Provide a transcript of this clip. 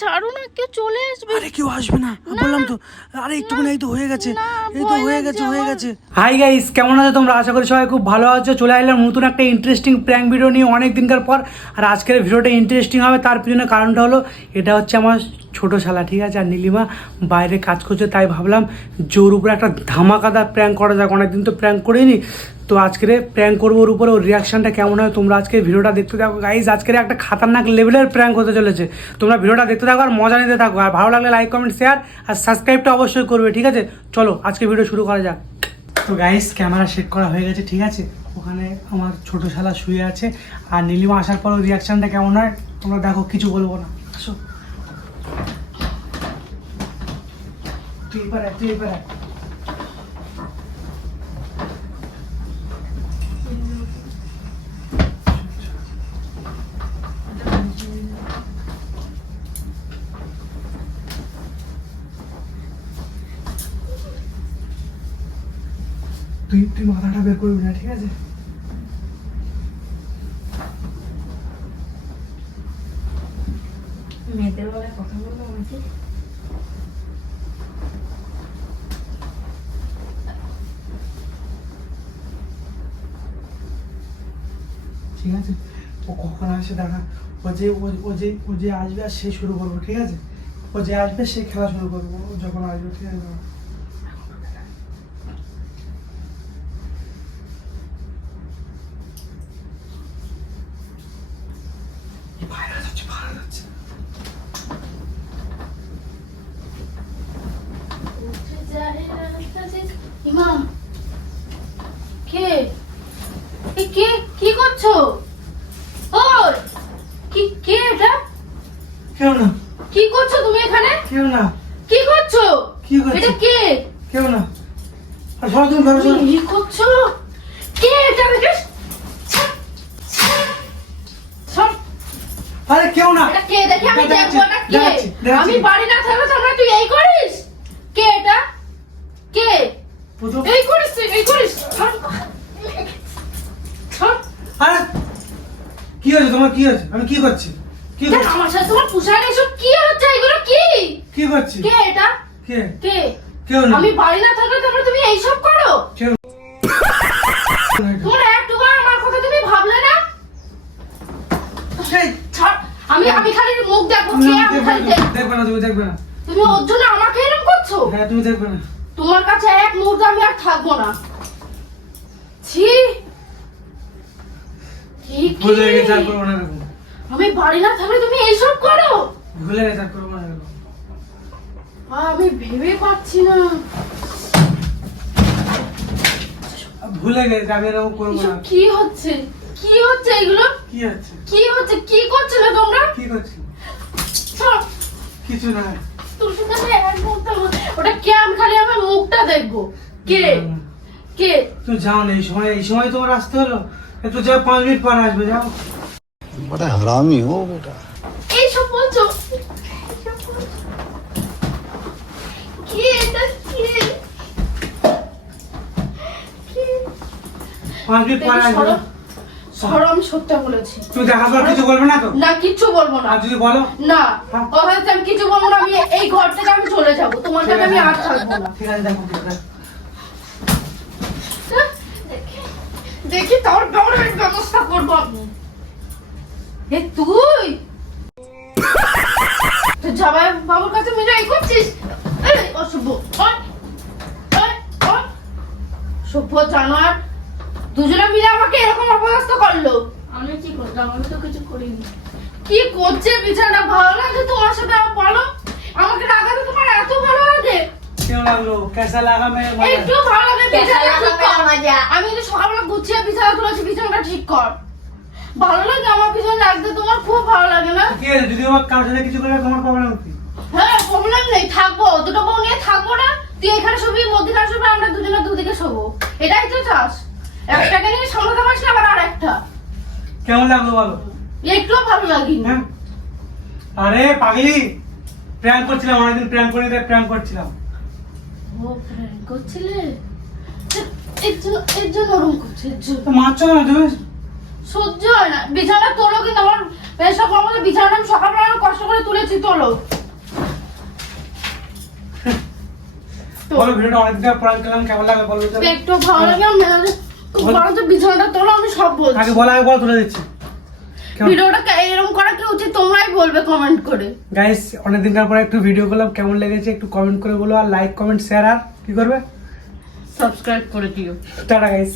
ছাড়ো না কেউ চলে আসবে। আরে কেউ আসবে না। বললাম তো আরে একটুখানি এই তো হয়ে গেছে। এই তো হয়ে গেছে হয়ে গেছে। হাই গাইস কেমন আছো তোমরা? আশা করি সবাই খুব ভালো আছো। চলে আসলাম নতুন একটা ইন্টারেস্টিং প্র্যাঙ্ক ভিডিও নিয়ে অনেক দিনকার পর। আর আজকের ভিডিওটা ইন্টারেস্টিং হবে, তার পিছনে কারণটা হলো, এটা হচ্ছে আমার ছোট শালা, ঠিক আছে? আর নীলিমা বাইরে কাজ করছে, তাই ভাবলাম জোর উপরে একটা ধামাকাদার প্র্যাঙ্ক করা যাক। অনেকদিন তো প্র্যাঙ্ক করিনি। তো আজকের প্র্যাঙ্ক করব, ওর উপরে ওর রিয়াকশনটা কেমন হয় তোমরা আজকে ভিডিওটা দেখতে থাকো। গাইজ আজকের একটা খাতারনাক লেভেলের প্র্যাঙ্ক হতে চলেছে। তোমরা ভিডিওটা দেখতে থাকো আর মজা নিতে থাকো। আর ভালো লাগলে লাইক কমেন্ট শেয়ার আর সাবস্ক্রাইবটা অবশ্যই করবে, ঠিক আছে? চলো, আজকে ভিডিও শুরু করা যাক। তো গাইস ক্যামেরা সেট করা হয়ে গেছে, ঠিক আছে? ওখানে আমার ছোট শালা শুয়ে আছে। আর নীলিমা আসার পর রিয়াকশনটা কেমন হয়? তোমরা দেখো, কিছু বলব না। আসো। তুই এবার তুই এবার তুই তুই মাথাটা বের করবি না ঠিক আছে? মেয়েদের বেলায় কথা বলব আমাকে ঠিক আছে? ও কখন আসে দেখা? ও যে ও- ও যে ও যে আসবে আর সে শুরু করব ঠিক আছে? ও যে আসবে সে খেলা শুরু করব ও যখন আসবে ঠিক আছে বাইরে যাচ্ছে বাইরে যাচ্ছে ইমাম কে কে কি করছ ওই কি কে এটা কেউ না কি করছ তুমি এখানে কেউ না কি করছ কি করছ? এটা কে কেউ না আর তুমি কি করছ কে এটা আরে কেউ না। এটা কে? দেখে আমি দেখব না কে। আমি বাড়ি না থাকলে তোমরা তুই এই করিস। কে এটা? কে? এই করিস তুই এই করিস। আরে কি হয়েছে তোমার? কি হয়েছে? আমি কি করছি? কি করছি? আমার সাথে তোমার পোশাক এসব কি হচ্ছে? এগুলো কি? কি করছি? কে এটা? কে? কে? কেউ না। আমি বাড়ি না থাকলে তোমরা তুমি এইসব করো। কেউ না। তোমরা একটুবার আমার কথা তুমি ভাবলে না? এই। আমি আমি খালি মুখ দেখব তুমি কে আমি খালি দেখবে না, দেখব দেখবে না তুমি দেখবে না। তুমি ওর জন্য আমাকে এরকম করছ? হ্যাঁ তুমি দেখবে না। তোমার কাছে এক মুহূর্ত আমি আর থাকব না। ছি। কি কি? ভুলে গেছে আর করব না এরকম। আমি বাড়ি না থাকলে তুমি এইসব করো? ভুলে গেছে আর করব না এরকম। আমি ভেবে পাচ্ছি না। ভুলে গেছে আমি এরকম করব না। কি হচ্ছে? কি হচ্ছে এগুলো? কি হচ্ছে কি হচ্ছে? কি করছিলে তোমরা? কি করছ? কিছু না। তুলসী গাছে এক মুহূর্ত ওটা কে? আমি খালি আমার মুখটা দেখব। কে? কে? তুই যাও না এই সময় এই সময় তোমার আসতে হলো। একটু যাও পাঁচ মিনিট পর আসবে যাও। বড় হারামি ও বেটা। এই সব বলছো? পাঁচ মিনিট পর আসবে। সরো আমি সত্যি বলেছি। তুমি দেখার পর কিছু বলবে না তো? না কিচ্ছু বলব না। আর যদি বলো? না হ্যাঁ। হচ্ছে আমি কিছু বলব না আমি এই ঘর থেকে আমি চলে যাব। তোমার কাছে আমি আর থাকব না। ঠিক আছে দেখো দেখি- দেখি তোর কেমন ব্যবস্থা করব আমি। এ তুই! তুই জামাই বাবুর কাছে মিলে এই করছিস? ওই। সভ্য জানোয়ার দুজনে মিলে আমাকে এরকম অপদস্থ করল? আমি কি করলাম আমি তো কিছু করিনি। কি করছে বিছানা? ভালো লাগে তোমার সাথে আমার বলো। আমাকে রাগাতে তোমার এত ভালো লাগে। মেয়ে একটু ভালো লাগে বিছানা ঠিক কর। আমি কিন্তু সকালবেলা গুছিয়ে বিছানা তুলেছি বিছানাটা ঠিক কর। ভালো লাগে আমার পিছনে লাগতে তোমার খুব ভালো লাগে না? কি আছে যদি আমার কারোর সাথে কিছু করলে তোমার প্রবলেম কি? হ্যাঁ প্রবলেম নেই থাকব। দুটো বউ নিয়ে থাকব না। তুই এখানে শুবি মধ্যখানে শুবি আমরা দুজনে দুদিকে শোবো। এটাই তো চাস একটাকে নিয়ে সামলাতে পারছি আবার আর একটা কেমন লাগল বলো? একটুও ভালো লাগেনি। হ্যাঁ। আরে পাগলি প্র্যাঙ্ক করছিলাম অনেকদিন প্র্যাঙ্ক করে প্র্যাঙ্ক করছিলাম। ও প্র্যাঙ্ক করছিলে? এর জন্য এর করছে মারছো না তুমি? সহ্য হয় না। বিছানা তোলো কিন্তু আমার এসব আমাদের বিছানাটা আমি সকালবেলা অনেক কষ্ট করে তুলেছি তোলো। তো বলো ভিডিওটা অনেক দিন পর গেলাম কেমন লাগে বলো? একটু ভালো লাগে আমি তো বিছানাটা তোলো আমি সব বলছি। আগে বলা আগে বল তুলে দিচ্ছি। ভিডিওটা এরকম করা কি উচিত? তোমরাই বলবে কমেন্ট করে। গাইস পর একটু ভিডিও করলাম কেমন লেগেছে একটু কমেন্ট করে বলো আর লাইক কমেন্ট শেয়ার আর কি করবে? সাবস্ক্রাইব করে দিও। Tata guys